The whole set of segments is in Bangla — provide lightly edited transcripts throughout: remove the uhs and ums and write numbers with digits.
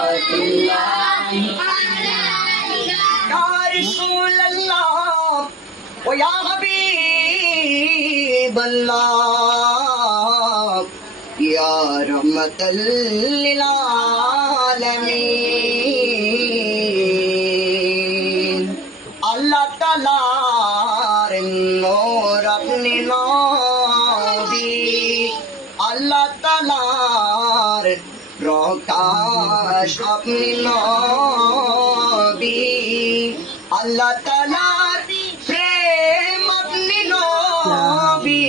सलावतुल्लाह या रसूल अल्लाह व या हबीब अल्लाह या रहमतल लिल आलमीन अल्लाह तालार नूर अपने नबी अल्लाह तालार प्रकाश अपने नबी अल्लाह तालार प्रेम अपने नबी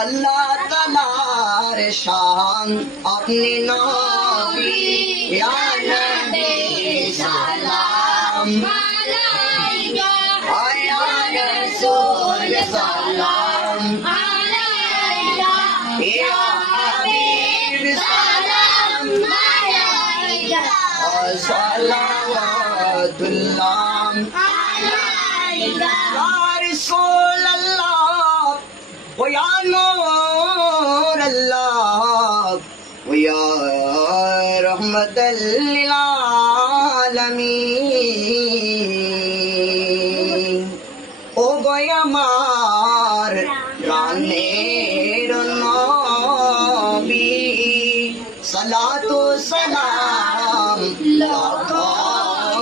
अल्लाह तालार शान अपने नबी या नबी सलाम अलैका या रसूल सलाम अलैका या हबीब सलाम अलैका सलावतुल्लाह अलैका या रसूल अल्लाह व या नूर अल्लाह व या रहमतल लिल आलमीन ओ गय আমার প্রাণের নবী সালাতু সালাম লাখ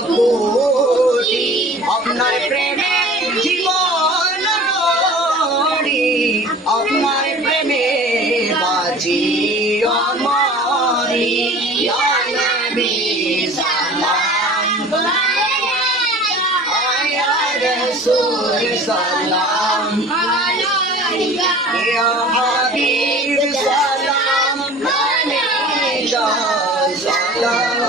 কোটি আপনার প্রেমে জীবন গড়ি আপনার প্রেমে বাজি আমারি ইয়া নবী সালাম আলাইকা ইয়া রাসূল সালাম আলাইকা ইয়া হাবিব সালাম আলাইকা সালাম